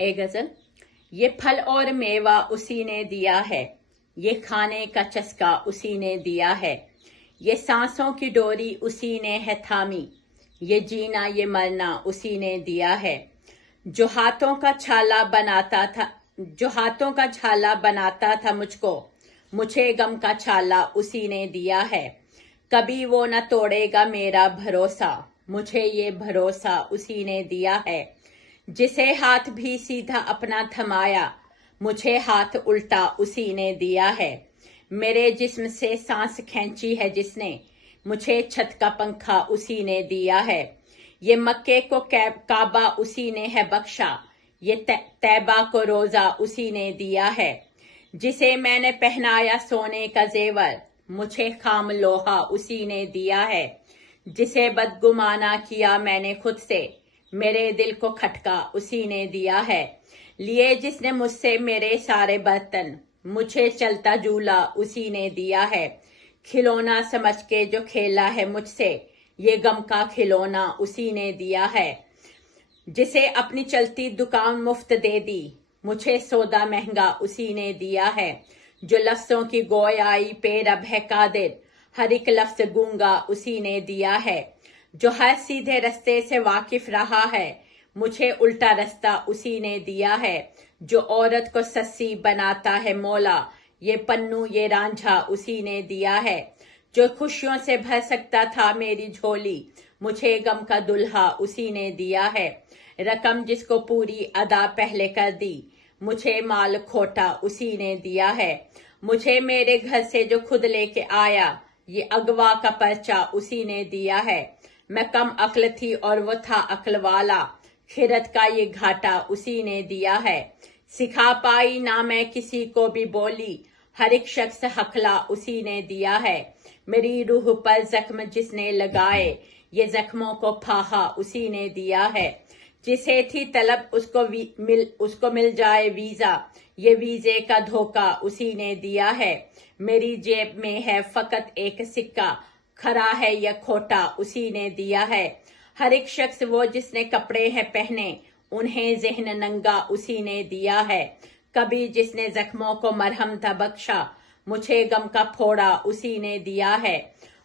ए गजल। ये फल और मेवा उसी ने दिया है, ये खाने का चस्का उसी ने दिया है, ये सांसों की डोरी उसी ने है थामी, ये जीना ये मरना उसी ने दिया है। जो हाथों का छाला बनाता था मुझको, मुझे गम का छाला उसी ने दिया है। कभी वो न तोड़ेगा मेरा भरोसा, मुझे ये भरोसा उसी ने दिया है। जिसे हाथ भी सीधा अपना थमाया, मुझे हाथ उल्टा उसी ने दिया है। मेरे जिस्म से सांस खींची है जिसने, मुझे छत का पंखा उसी ने दिया है। ये मक्के को काबा उसी ने है बख्शा, ये तैबा को रोजा उसी ने दिया है। जिसे मैंने पहनाया सोने का जेवर, मुझे खाम लोहा उसी ने दिया है। जिसे बदगुमाना किया मैंने खुद से, मेरे दिल को खटका उसी ने दिया है। लिए जिसने मुझसे मेरे सारे बर्तन, मुझे चलता जूला उसी ने दिया है। खिलौना समझ के जो खेला है मुझसे, ये गम का खिलौना उसी ने दिया है। जिसे अपनी चलती दुकान मुफ्त दे दी, मुझे सौदा महंगा उसी ने दिया है। जो लफ्जों की गोयाई पे रब है कादिर, हर एक लफ्ज गूंगा उसी ने दिया है। जो हर सीधे रास्ते से वाकिफ रहा है, मुझे उल्टा रास्ता उसी ने दिया है। जो औरत को सस्सी बनाता है मौला, ये पन्नू ये रांझा उसी ने दिया है। जो खुशियों से भर सकता था मेरी झोली, मुझे गम का दुल्हा उसी ने दिया है। रकम जिसको पूरी अदा पहले कर दी, मुझे माल खोटा उसी ने दिया है। मुझे मेरे घर से जो खुद लेके आया, ये अगवा का पर्चा उसी ने दिया है। मैं कम अक्ल थी और वो था अक्ल वाला, खिरत का ये घाटा उसी ने दिया है। सिखा पाई ना मैं किसी को भी बोली, हर एक शख्स हकला उसी ने दिया है। मेरी रूह पर जख्म जिसने लगाए, ये जख्मों को फाहा उसी ने दिया है। जिसे थी तलब उसको मिल जाए वीजा, ये वीजे का धोखा उसी ने दिया है। मेरी जेब में है फकत एक सिक्का, खरा है या खोटा उसी ने दिया है। हर एक शख्स वो जिसने कपड़े हैं पहने, उन्हें ज़हन नंगा उसी ने दिया है। कभी जिसने जख्मों को मरहम था बख्शा, मुझे गम का फोड़ा उसी ने दिया है।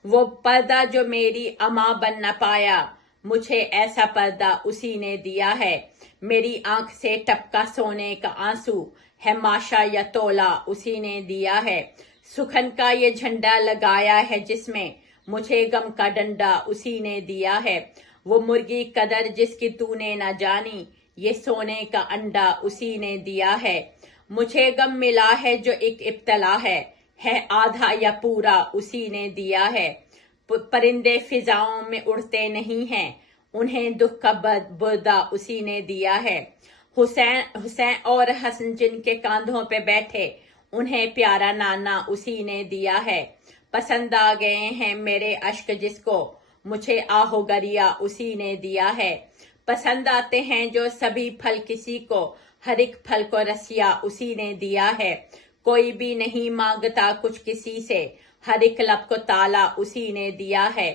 वो पर्दा जो मेरी अमा बन न पाया, मुझे ऐसा पर्दा उसी ने दिया है। मेरी आंख से टपका सोने का आंसू है माशा या तोला उसी ने दिया है। सुखन का ये झंडा लगाया है जिसमें, मुझे गम का डंडा उसी ने दिया है। वो मुर्गी कदर जिसकी तूने न जानी, ये सोने का अंडा उसी ने दिया है। मुझे गम मिला है जो एक इब्तला है आधा या पूरा उसी ने दिया है। परिंदे फिजाओं में उड़ते नहीं हैं, उन्हें दुख का बुर्दा उसी ने दिया है। हुसैन और हसन जिनके कांधों पे बैठे, उन्हें प्यारा नाना उसी ने दिया है। पसंद आ गए हैं मेरे अश्क जिसको, मुझे आहो गरिया उसी ने दिया है। पसंद आते हैं जो सभी फल किसी को, हर एक फल को रसिया उसी ने दिया है। कोई भी नहीं मांगता कुछ किसी से, हर एक लब को ताला उसी ने दिया है।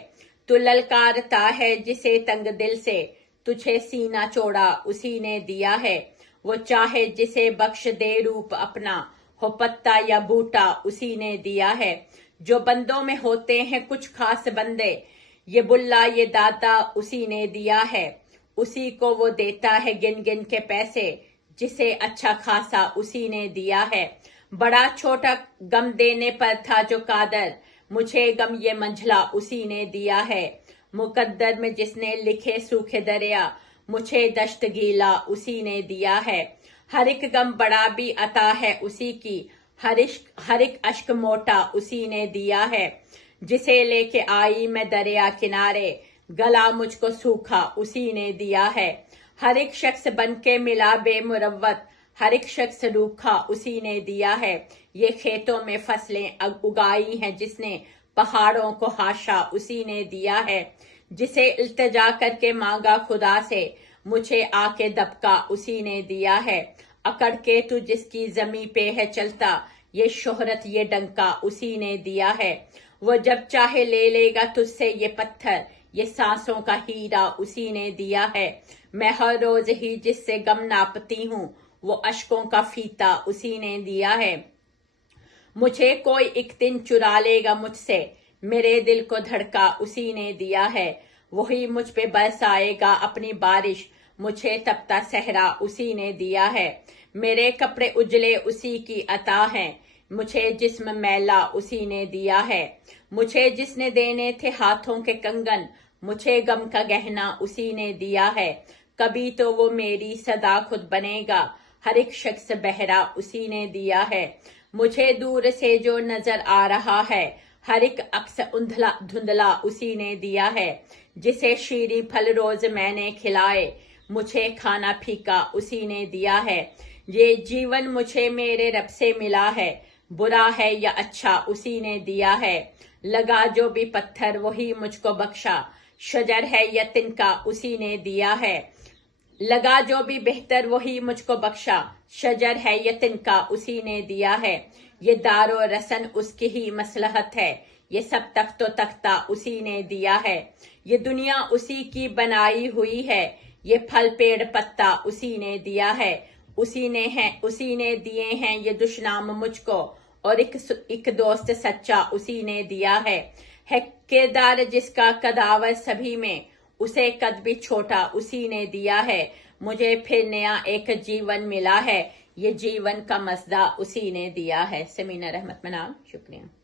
तू ललकारता है जिसे तंग दिल से, तुझे सीना चौड़ा उसी ने दिया है। वो चाहे जिसे बख्श दे रूप अपना, हो पत्ता या बूटा उसी ने दिया है। जो बंदों में होते हैं कुछ खास बंदे, ये बुल्ला ये दादा उसी ने दिया है। उसी को वो देता है गिन गिन के पैसे, जिसे अच्छा खासा उसी ने दिया है। बड़ा छोटा गम देने पर था जो कादर, मुझे गम ये मंझला उसी ने दिया है। मुकद्दर में जिसने लिखे सूखे दरिया, मुझे दश्त गीला उसी ने दिया है। हर एक गम बड़ा भी अता है उसी की, हर एक अश्क मोटा उसी ने दिया है। जिसे लेके आई मैं दरिया किनारे, गला मुझको सूखा उसी ने दिया है। हर एक शख्स बन के मिला बेमुरव्वत, हर एक शख्स रूखा उसी ने दिया है। ये खेतों में फसलें उगाई हैं जिसने, पहाड़ों को हाशा उसी ने दिया है। जिसे इल्तिजा करके मांगा खुदा से, मुझे आके दबका उसी ने दिया है। अकड़ के तू जिसकी जमी पे है चलता, ये शोहरत ये डंका उसी ने दिया है। वो जब चाहे ले लेगा तुझसे ये पत्थर, ये सांसों का हीरा उसी ने दिया है। میں ہر روز ہی جس سے غم ناپتی ہوں وہ اشکوں کا فیتا اسی نے دیا ہے۔ مجھے کوئی ایک دن چرا لے گا مجھ سے، میرے دل کو دھڑکا اسی نے دیا ہے۔ وہی مجھ پہ برسائے گا اپنی بارش، مجھے تپتا صحرا اسی نے دیا ہے۔ میرے کپڑے اجلے اسی کی عطا ہے، مجھے جسم میلا اسی نے دیا ہے۔ مجھے جس نے دینے تھے ہاتھوں کے کنگن، مجھے غم کا گہنا اسی نے دیا ہے۔ کبھی تو وہ میری صدا خود بنے گا، ہر ایک شخص بہرا اسی نے دیا ہے۔ مجھے دور سے جو نظر آ رہا ہے، ہر ایک عکس دھندلا اسی نے دیا ہے۔ جسے شیریں پھل روز میں نے کھلائے، مجھے کھانا پھیکا اسی نے دیا ہے۔ یہ جیون مجھے میرے رب سے ملا ہے، برا ہے یا اچھا اسی نے دیا ہے۔ لگا جو بھی پتھر وہی مجھ کو بخشا، شجر ہے یا تنکا اسی نے دیا ہے۔ لگا جو بھی بہتر وہی مجھ کو بخشا، شجر ہے یا تنکا اسی نے دیا ہے۔ یہ دار و رسن اس کی ہی مصلحت ہے، یہ سب تخت و تختہ اسی نے دیا ہے۔ یہ دنیا اسی کی بنائی ہوئی ہے، یہ پھل پیڑ پتا اسی نے دیا ہے۔ اسی نے دیے ہیں یہ دشنام مجھ کو، اور ایک دوست سچا اسی نے دیا ہے۔ کردار جس کا قداور سبھی میں، اسے قد بھی چھوٹا اسی نے دیا ہے۔ مجھے پھر نیا ایک جیون ملا ہے، یہ جیون کا مزدہ اسی نے دیا ہے۔ سمینہ رحمت منال، شکریہ۔